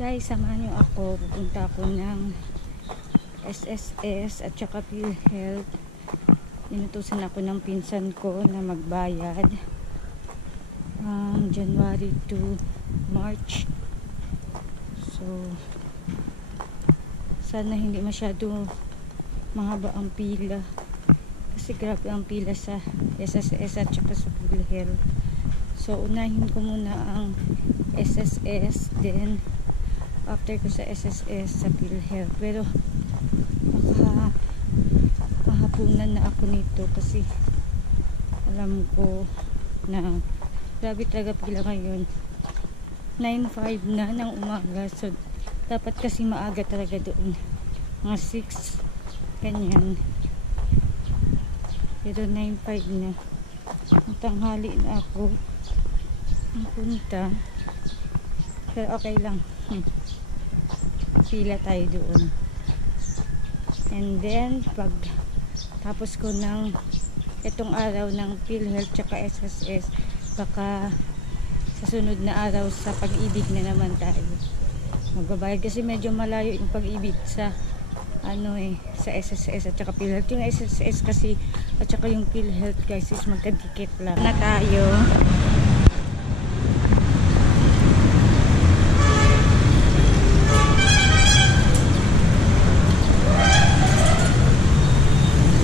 Guys, samahan nyo ako. Pupunta ako ng SSS at saka PhilHealth. Inutusan ako ng pinsan ko na magbayad January to March. So sana hindi masyado mahaba ang pila, kasi grabe ang pila sa SSS at saka sa PhilHealth. So unahin ko muna ang SSS, then after ko sa SSS sa PhilHealth. Pero baka mahapunan na ako nito kasi alam ko na grabe talaga pila ngayon. 9:05 na ng umaga, so dapat kasi maaga talaga doon, mga 6 ganyan. Pero 9:05 na, tanghali na ako ang punta, pero okay lang. Pila tayo doon. And then pag tapos ko ng itong araw ng PhilHealth tsaka SSS, baka sa sunod na araw sa Pag-ibig na naman tayo magbabayad, kasi medyo malayo yung Pag-ibig sa sa SSS at saka PhilHealth. Yung SSS kasi at saka yung PhilHealth guys is magkadikit lang na tayo.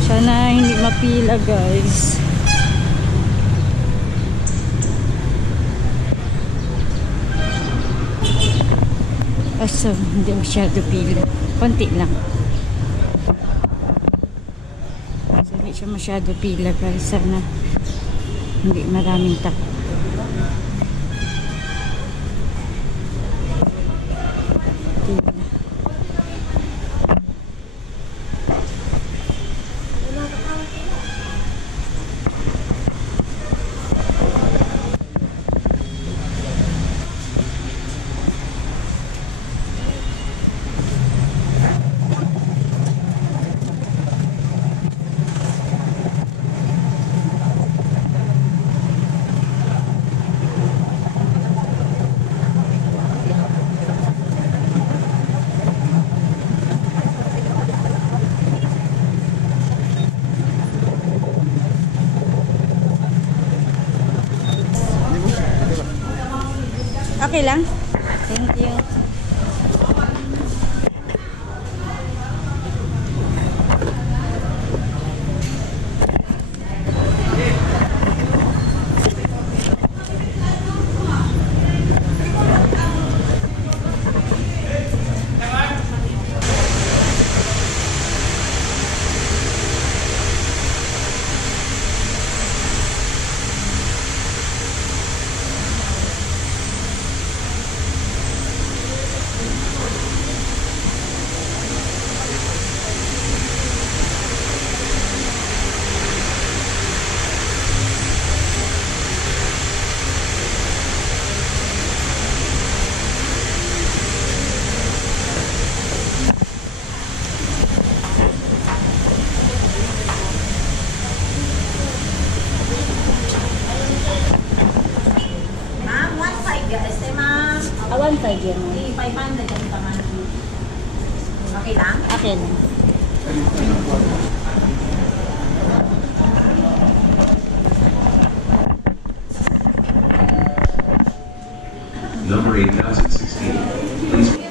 Sana hindi mapila guys. So hindi masyado pila, konti lang. So hindi siya masyado pila guys, sana hindi maraming tao. Okay lang? Thank you. Awan 5 yan. 500 ang pangalan. Okay lang? Okay lang. Number 8016. Please.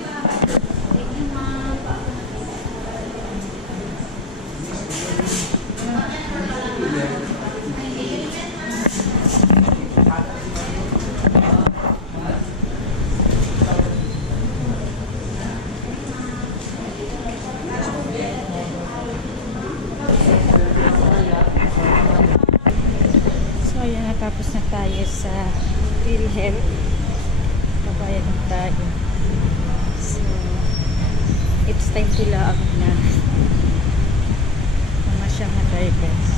So ayan, natapos na tayo sa PhilHealth. Babayad na tayo. So it's time to lock na. Mamasyang na tayo guys.